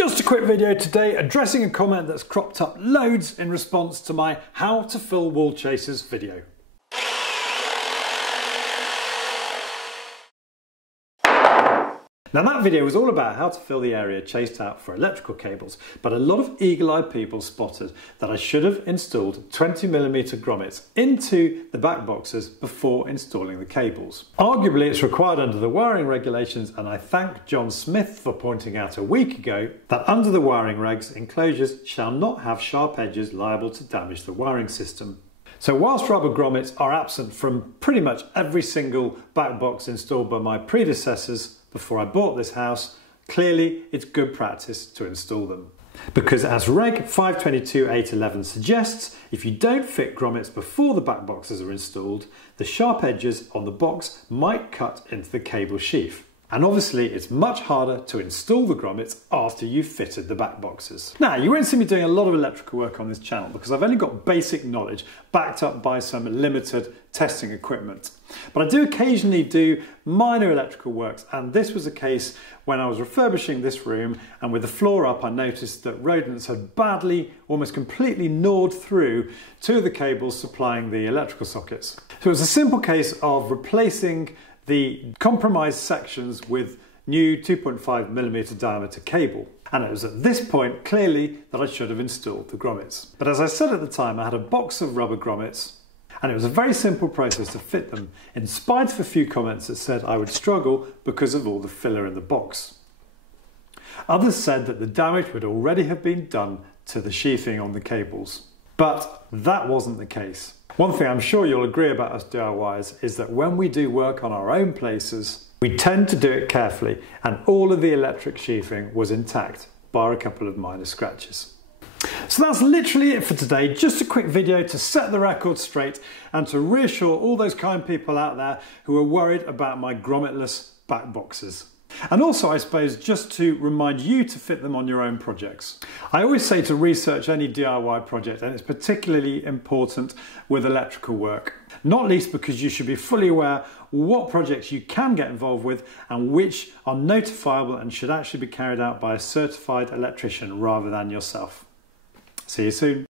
Just a quick video today addressing a comment that's cropped up loads in response to my how to fill wall chasers video. Now that video was all about how to fill the area chased out for electrical cables, but a lot of eagle-eyed people spotted that I should have installed 20mm grommets into the back boxes before installing the cables. Arguably it's required under the wiring regulations, and I thank John Smith for pointing out a week ago that under the wiring regs, enclosures shall not have sharp edges liable to damage the wiring system. So whilst rubber grommets are absent from pretty much every single back box installed by my predecessors before I bought this house, clearly it's good practice to install them. Because as Reg 522.811 suggests, if you don't fit grommets before the back boxes are installed, the sharp edges on the box might cut into the cable sheath. And obviously it's much harder to install the grommets after you've fitted the back boxes. Now, you won't see me doing a lot of electrical work on this channel because I've only got basic knowledge backed up by some limited testing equipment. But I do occasionally do minor electrical works, and this was a case when I was refurbishing this room, and with the floor up I noticed that rodents had badly, almost completely gnawed through two of the cables supplying the electrical sockets. So it was a simple case of replacing the compromised sections with new 2.5mm diameter cable. And it was at this point clearly that I should have installed the grommets. But as I said at the time, I had a box of rubber grommets, and it was a very simple process to fit them, in spite of a few comments that said I would struggle because of all the filler in the box. Others said that the damage would already have been done to the sheathing on the cables. But that wasn't the case. One thing I'm sure you'll agree about us DIYers is that when we do work on our own places, we tend to do it carefully, and all of the electric sheathing was intact, bar a couple of minor scratches. So that's literally it for today. Just a quick video to set the record straight and to reassure all those kind people out there who are worried about my grommetless back boxes. And also, I suppose, just to remind you to fit them on your own projects. I always say to research any DIY project, and it's particularly important with electrical work. Not least because you should be fully aware what projects you can get involved with and which are notifiable and should actually be carried out by a certified electrician rather than yourself. See you soon.